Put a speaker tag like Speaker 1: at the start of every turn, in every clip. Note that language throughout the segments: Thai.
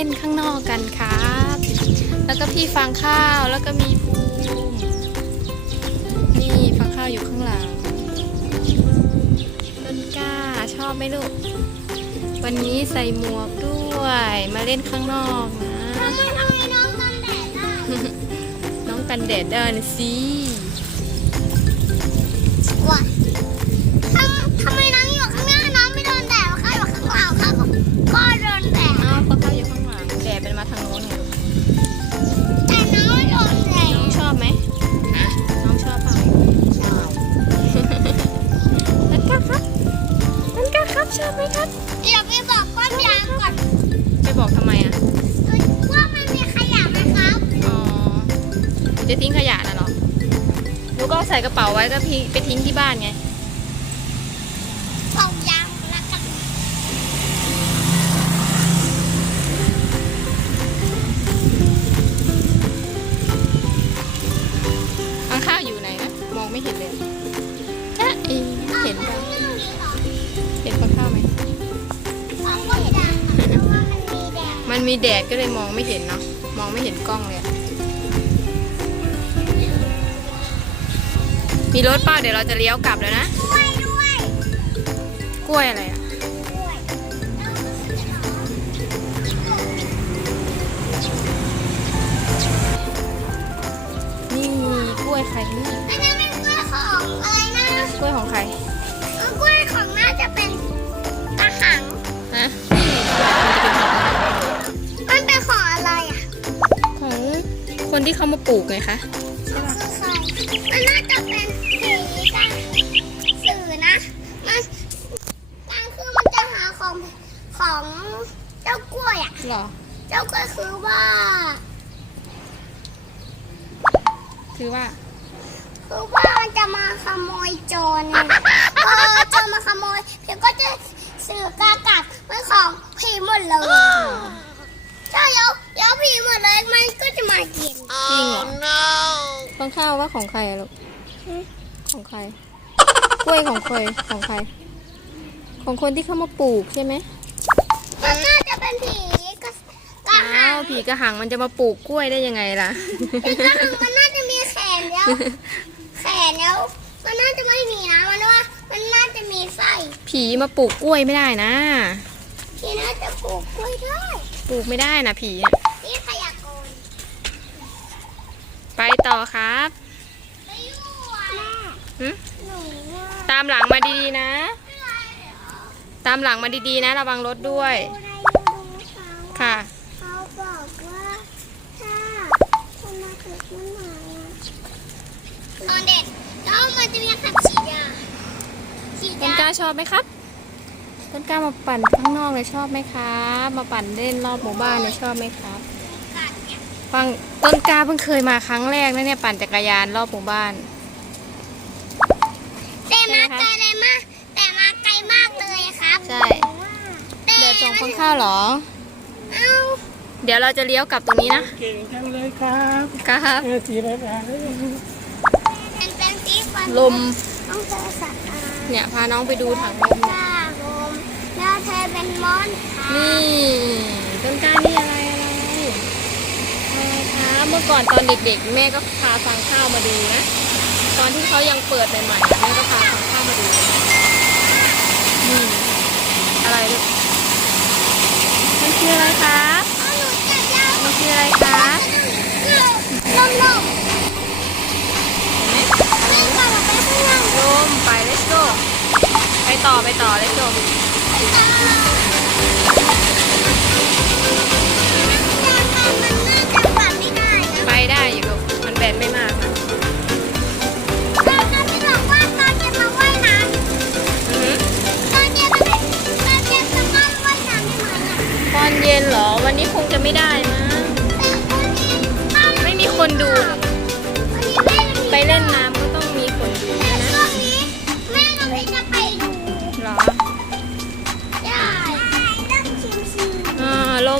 Speaker 1: ล่นข้างนอกกันครับ แล้วก็พี่ฟังข้าวแล้วก็มีภูมินี่ฟังข้าวอยู่ข้างหลังต้นกล้าชอบไหมลูก วันนี้ใส่หมวกด้วย มาเล่นข้างนอกนะ
Speaker 2: ทำไมทำไมน้องกันแดดอะ
Speaker 1: น้องกันแดดได้นะสิ
Speaker 2: ไหม
Speaker 1: ครับ
Speaker 2: เดี๋ยวไปบอกก้อนยางก่อน
Speaker 1: ไปบอกทำไมอะ
Speaker 2: ว่ามันมีขยะไหมครับ
Speaker 1: อ๋อหนูจะทิ้งขยะน่ะเหรอหนูก็เอาใส่กระเป๋าไว้ก็พี่ไปทิ้งที่บ้านไง มันมี
Speaker 2: แดด
Speaker 1: ก็เลยมองไม่เห็นเนาะมองไม่เห็นกล้องเลยอะมีรถเป้าเดี๋ยวเราจะเลี้ยวกลับแล้วนะ
Speaker 2: ด้วยด้วย
Speaker 1: กล้วยอะไรอะ
Speaker 2: ด้วย
Speaker 1: นี่กล้วยใครนี่
Speaker 2: อันนั้นเป็นกล้วยของอะไรนะ
Speaker 1: กล้วยของใคร
Speaker 2: เออกล้วยของน่าจะเป็น
Speaker 1: คนที่เขามาปลูกไงคะใช่ป่ะ
Speaker 2: คือใครมันน่าจะเป็นผีกันสื่อนะมันการคือมันจะหาของของเจ้ากล้วยอะ
Speaker 1: หรอ
Speaker 2: เจ้ากล้วยคือว่า
Speaker 1: คือว่า
Speaker 2: คือว่ามันจะมาขโมยโจรพอโจรมาขโมยผีก็จะสื่อกากัดมันของผีหมดเลยใช่แล้วแล้วผีหมดเลยมันก็จะมากิน
Speaker 1: จริงเหรอต้นข้าวว่าของใครอะลูก ของใคร กล้วยของใคร ของใคร ของคนที่เขามาปลูกใช่ไหม
Speaker 2: มันน่าจะเป็นผีกระกระ
Speaker 1: อ้า
Speaker 2: หั
Speaker 1: ว
Speaker 2: ง
Speaker 1: ผีกระหังมันจะมาปลูกกล้วยได้ยังไงล่ะ
Speaker 2: ผีกระหังมันน่าจะมีแขนแล้ว แขนแล้ว มันน่าจะไม่มีนะมันว่า มันน่าจะมีไส้
Speaker 1: ผีมาปลูกกล้วยไม่ได้นะ
Speaker 2: ผีน่าจะปลูกกล้วยได้
Speaker 1: ปลูกไม่ได้นะผีอะ
Speaker 2: นี่ขยะโกน
Speaker 1: ไปต่อครับ
Speaker 2: ไม่รู้อะ
Speaker 1: หึ
Speaker 2: หนูว่า
Speaker 1: ตามหลังมาดีๆนะ ตามหลังมาดีๆนะ ระวังรถด้วย
Speaker 2: ดูในยูทูบเขา
Speaker 1: ค่ะ
Speaker 2: เขาบอกว่าถ้าคุณมาถึงมันหมาตอนเด็กแล้วมันจะมีขับฉีดยาฉีด
Speaker 1: ต้น
Speaker 2: ยาก
Speaker 1: ล้าชอบไหมครับ ต้นกล้ามาปั่นข้างนอกเลยชอบไหมครับ มาปั่นเล่นรอบหมู่บ้านเลยชอบไหมครับ
Speaker 2: กัดเนี่ย
Speaker 1: ฟังต้นกล้าเพิ่งเคยมาครั้งแรกนะเนี่ยปั่นจักรยานรอบหมู่บ้าน
Speaker 2: แต่มาไกลเลยมากแต่มาไกลมากเลยครับ
Speaker 1: ใช่
Speaker 2: แต่
Speaker 1: เดี๋ยวส่งคนข้าวเหรอ
Speaker 2: เอ้า
Speaker 1: เดี๋ยวเราจะเลี้ยวกลับตรงนี้นะ
Speaker 3: เก่งจังเลยครับ
Speaker 1: ครับ
Speaker 3: เออสีแบบแบบ
Speaker 2: เป็นเป็นสีฟัน
Speaker 1: ลม
Speaker 2: ต้องเจอสัตว์อะไร
Speaker 1: เนี่ยพาน้องไปดูถังลมเนี่ย
Speaker 2: จ้าลมแล้วเธอเป็นมอนค่ะ
Speaker 1: นี่ต้นกล้านี่ เมื่อก่อนตอนเด็กๆ แม่ก็พาฟังข้าวมาดูนะ ตอนที่เขายังเปิดใหม่ๆแม่ก็พาฟังข้าวมาดูนี่อะไรลูกมันคืออะไรคะ
Speaker 2: เอาหนูจับยาว
Speaker 1: มันคืออะไรคะ
Speaker 2: ลมลม
Speaker 1: เห็นไหม
Speaker 2: แม่ก็มาไปข้างล่าง
Speaker 1: ลมไป let's go ไปต่อไปต่อ let's go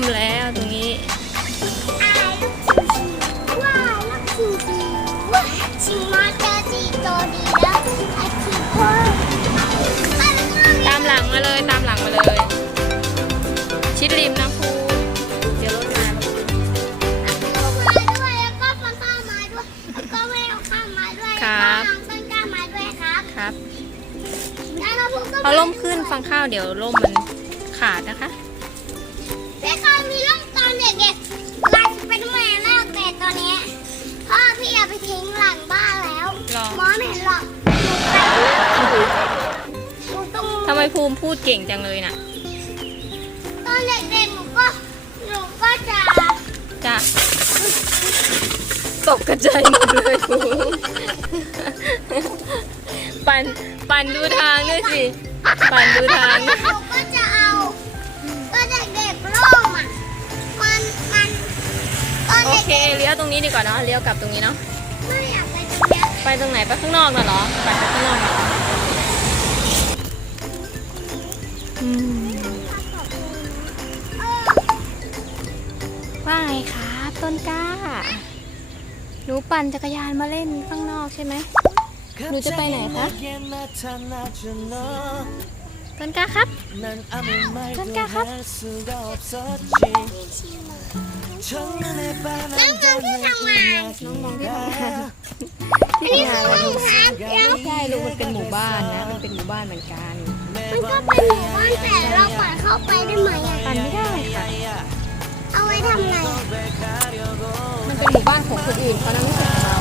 Speaker 2: ม
Speaker 1: แล้
Speaker 2: วตรงนี้ตามห
Speaker 1: ลังมาเล
Speaker 2: ยตา
Speaker 1: มห
Speaker 2: ลังมา
Speaker 1: เลย ชิดริมนะครู
Speaker 2: เดี๋
Speaker 1: ยวร
Speaker 2: ถมาด้วยแล้ว
Speaker 1: ก็รับครับเอาล่มขึ้นฟังข้าวเดี๋ยวล่มมันขาดนะคะ
Speaker 2: แล้วแต่ตอนเนี้ยพ่อพี่เอาไปทิ้งหลังบ้านแล้ว
Speaker 1: หรอ
Speaker 2: มองไม่เห็นหรอกหนูไปหนูตรง
Speaker 1: ทำไมภูมิพูดเก่งจังเลยน่ะ
Speaker 2: ตอนเด็กๆหนูก็หนูก็จะ
Speaker 1: จะตกกระจายหมดเลยภูมิปันปันดูทางด้วยสิ ปันดูทาง
Speaker 2: หนูก็จะเอา
Speaker 1: โอ
Speaker 2: เด็ก
Speaker 1: เคเลี้ยวตรงนี้ดีกว่าเนาะเลี้ยวกลับตรงนี้เนาะ
Speaker 2: ๆไม่อยากไปตรงเนี้ย
Speaker 1: ไปตรงไหนไปข้างนอกน่ะเหรอไปไปข้างนอกน่ะเหรออืม
Speaker 2: เออ
Speaker 1: ว่าไงครับต้นกล้าหนูปั่นจักรยานมาเล่นข้างนอกใช่ไหมหนูจะไปไหนคะ ต้นกล้าครับ ต้นกล้าครับ
Speaker 2: นั่งเงินที่ทำงาน
Speaker 1: น้องมองที่ทำงาน
Speaker 2: อันนี้คือห้องพักแล้ว
Speaker 1: ใช่ลูกมันเป็นหมู่บ้านนะ มันเป็นหมู่บ้านเหมือนกัน
Speaker 2: มันก็เป็นหมู่บ้านแต่เราปล่อยเข้าไปได้ไหมอะ
Speaker 1: ปั่นไม่ได้ค่ะ
Speaker 2: เอาไว้ทำไง
Speaker 1: มันเป็นหมู่บ้านของคนอื่นเขานะไม่ใช่ของเรา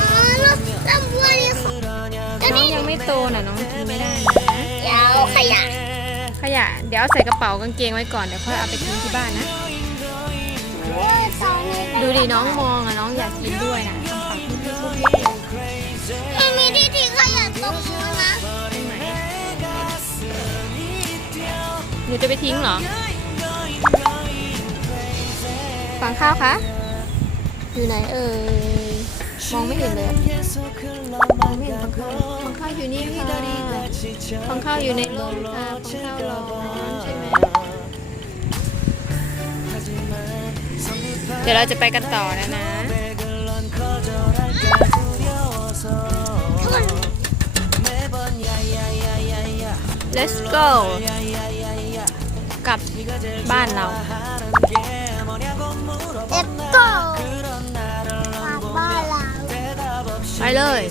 Speaker 2: อ๋อแล้วแล้วบัวนี่เขาจะ
Speaker 1: น้อ
Speaker 2: ได้
Speaker 1: งยังไม่โตน่ะน้องกินไม่ได้
Speaker 2: ยวขยะ
Speaker 1: ขยะ เดี๋ยวเอาใส่กระเป๋ากางเกงไว้ก่อน เดี๋ยวค่อยเอาไปทิ้งที่บ้านนะ
Speaker 2: เออสองนี้
Speaker 1: ดูดิน้องมองอะน้องอยากกินด้วยนะทำปากปุ๊บปุ๊บปุ๊บปุ๊บ
Speaker 2: มันมีที่ทิ้งขยะตรงนู้นนะ
Speaker 1: หนูจะไปทิ้งเหรอฟังข้าวคะ อยู่ไหนเอ่ย มองไม่เห็นเลยมองไม่เห็นฟังข้าวฟังข้าว อยู่นี่ค่ะฟังข้าวอยู่ในร่มค่ะฟังข้าวร้อนใช่ไหมเดี๋ยวเราจะไปกันต่อแล้วนะ
Speaker 2: ทุน
Speaker 1: let's go กลับบ้านเรา
Speaker 2: เด็กโก้กลับบ้านเรา
Speaker 1: ไปเลย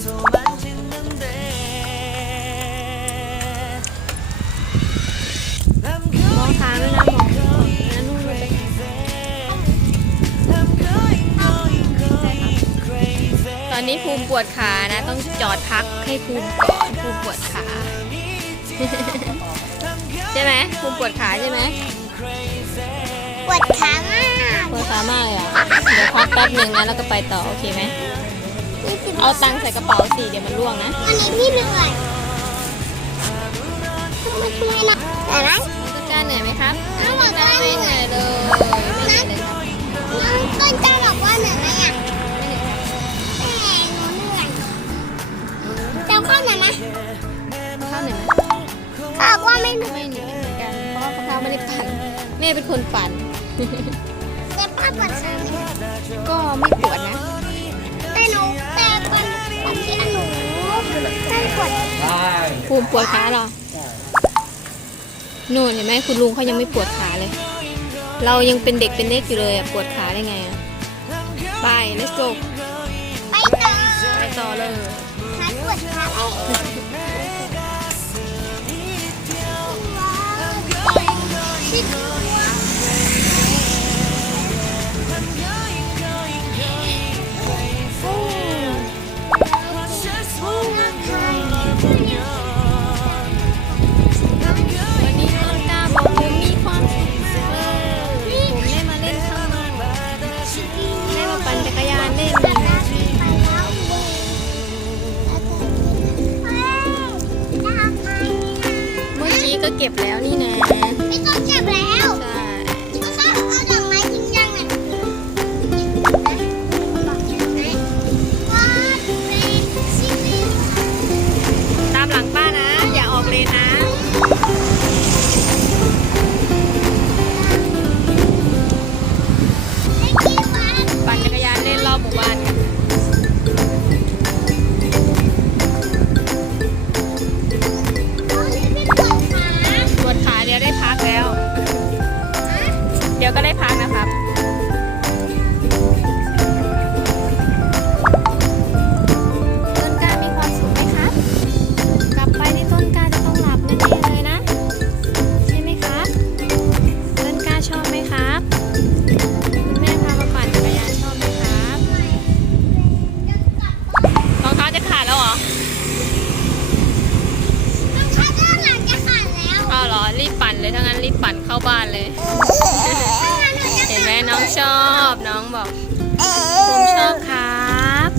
Speaker 1: อนนี้ภูมิปวดขานะ ต้องจอดพักให้ภูมิก่อนภูมิปวดขา ใช่ไหมภูมิปวดขาใช่ไหม
Speaker 2: ปวดขามาก
Speaker 1: ปวดขามากเลยอะเดี๋ยวพักแป๊บหนึ่งนะแล้วก็ไปต่อโอเคไหม
Speaker 2: นี่สิ
Speaker 1: เอาตังค์ใส่กระเป๋าสิเดี๋ยวมันร่วงนะ
Speaker 2: อันนี้พี่เหนื่อยไม่ช่วยนะแต่นะ
Speaker 1: ต้นกล้าเหนื่อยไหมครับ
Speaker 2: น้องบอกว่า
Speaker 1: ไม่
Speaker 2: เห
Speaker 1: เห
Speaker 2: นื่
Speaker 1: นื่
Speaker 2: อ
Speaker 1: อยยเลยไม่เหนื่อยเลยครับ
Speaker 2: น้องต้นกล้าบอกว่าเหนื่อยไหม เจ้าข้าวเหนื่อยไหม
Speaker 1: ข้าวเหนื่อยไหม
Speaker 2: เขาบอกว่าไม่เหนื่อย
Speaker 1: ไม่เหนื่อยเหมือนกันเพราะว่าข้าวไม่ได้ปั่นแม่เป็นคนปั่น
Speaker 2: แต่ป้าปวดขาไหม
Speaker 1: ก็ไม่ปวดนะ
Speaker 2: แต่หนูแต่ปันปันที่หนูไม่ปวด
Speaker 1: ภูมิปวดขาเหรอนู่นเห็นไหมคุณลุงเขายังไม่ปวดขาเลย เรายังเป็นเด็กเป็นเล็กอยู่เลยอะปวดขาได้ไงอะไป let's go
Speaker 2: ไปต่อ
Speaker 1: ไปต่อเลย
Speaker 2: หายปวด ข ชอบน้
Speaker 1: องบอกผมชอบครับ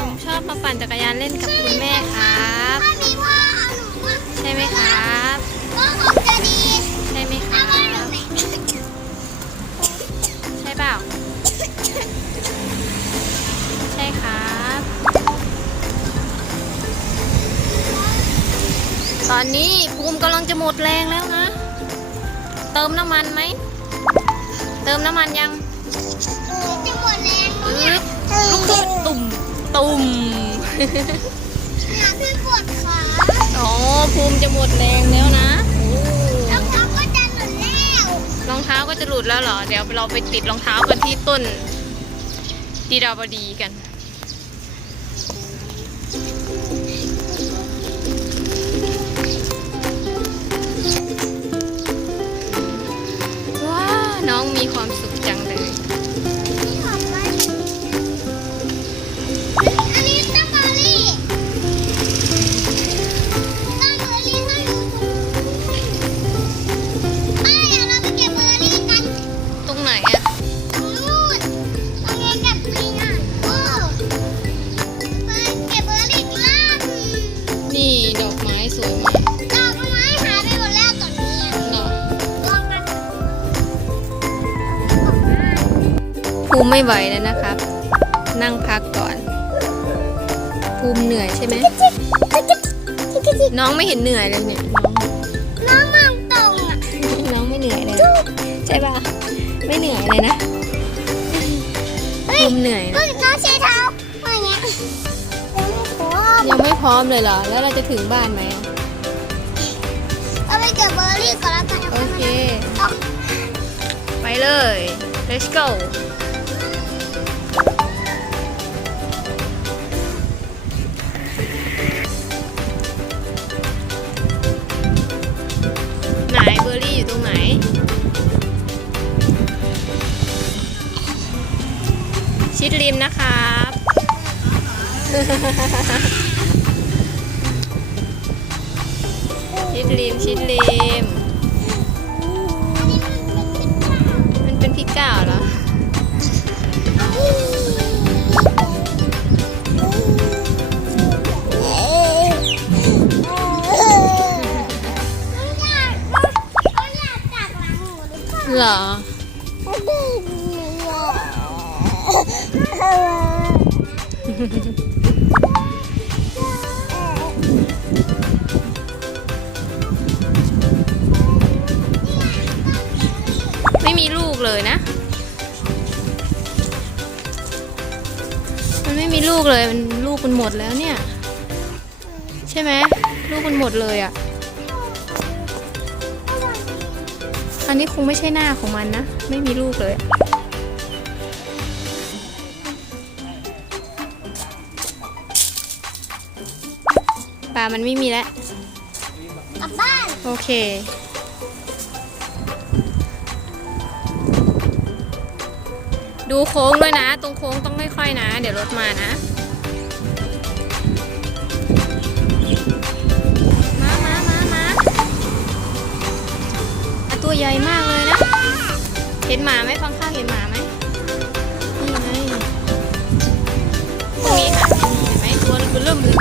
Speaker 1: ผมชอบมาปั่นจักรยานเล่นกับคุณแม่ครับ ใช่ไหมครับใช่ไหมครับใช่เปล่าใช่ครับ ตอนนี้ภูมิกำลังจะหมดแรงแล้วนะ เติมน้ำมันไหม เติมน้ำมันยัง
Speaker 2: จะหมดแรง
Speaker 1: อึ๊บลุกขึ้นตุ่มตุ่ม
Speaker 2: หาพี่ปวดขา
Speaker 1: อ๋อภูมิจะหมดแรงแล้วนะโอ้
Speaker 2: รองเท้าก็จะหลุดแล้ว
Speaker 1: รองเท้าก็จะหลุดแล้วเหรอ เดี๋ยวเราไปติดรองเท้ากันที่ต้นดีดาวดีกัน น้องมีความสุขจังเลย ภูมิไม่ไหวแล้วนะครับ นั่งพักก่อน ภูมิเหนื่อยใช่ไหมน้องไม่เห็นเหนื่อยเลยเนี่ย
Speaker 2: น้องมองตรงอะ
Speaker 1: น้องน้องไม่เหนื่อยเลย ใช่ป่ะ ไม่เหนื่อยเลยนะ ภูมิเหนื่อยนะ
Speaker 2: เฮ้ยน้องใช้เท้าว่าอย่างเงี้ยยังไม่พร้อม
Speaker 1: ยังไม่พร้อมเลยเหรอ แล้วเราจะถึงบ้านไหมอะ
Speaker 2: เอาไปเก็บเบอร์รี่ก่อนแล้วกัน
Speaker 1: โอเค
Speaker 2: เอา
Speaker 1: ไปเลย let's go มนะครับ ชิดริมชิดริมมันเป็นพริกเก่าเหรอเหรอ ไม่มีลูกเลยนะ มันไม่มีลูกเลย มันลูกมันหมดแล้วเนี่ย ใช่ไหมลูกมันหมดเลยอะ่ะ อันนี้คงไม่ใช่หน้าของมันนะ ไม่มีลูกเลยอะ มันไม่มีแล้ว
Speaker 2: กลับบ้าน
Speaker 1: โอเค ดูโค้งด้วยนะ ตรงโค้งต้องค่อยๆนะ เดี๋ยวรถมานะมามามามาอะตัวใหญ่มากเลยนะ เห็นหมาไหมฟังข้างเห็นหมาไหมนี่ไงตรงนี้ค่ะเห็นไหมตัวมันเริ่มเลย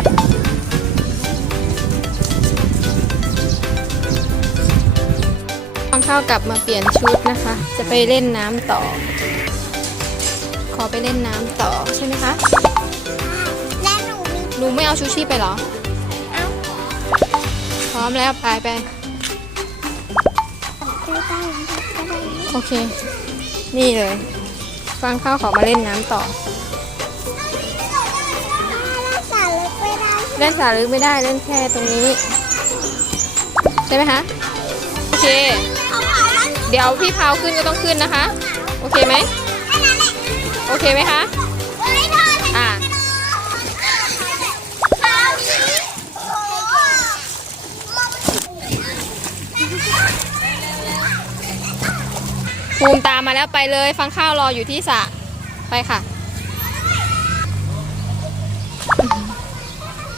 Speaker 1: ข้าวกลับมาเปลี่ยนชุดนะคะ จะไปเล่นน้ำต่อ ขอไปเล่นน้ำต่อใช่ไหมคะ
Speaker 2: และหนูมี
Speaker 1: หนูไม่เอาชูชีพไปเหรอ
Speaker 2: เอา
Speaker 1: พร้อมแล้วไปไป
Speaker 2: ไปไปไป
Speaker 1: โอเค นี่เลย ฟังข้าวขอมาเล่นน้ำต่อ
Speaker 2: รักษาเล็กไม่ได้
Speaker 1: เล่นสาลึกไม่ได้เล่นแค่ตรงนี้ ใช่ไหมคะ โอเค
Speaker 2: เดี๋
Speaker 1: ยวพี่พาวขึ้นก็ต้องขึ้นนะคะ โอเคไหมโอเคไหมคะ
Speaker 2: อ่า
Speaker 1: ภูมิตามมาแล้วไปเลย ฟังข้าวรออยู่ที่สระไปค่ะ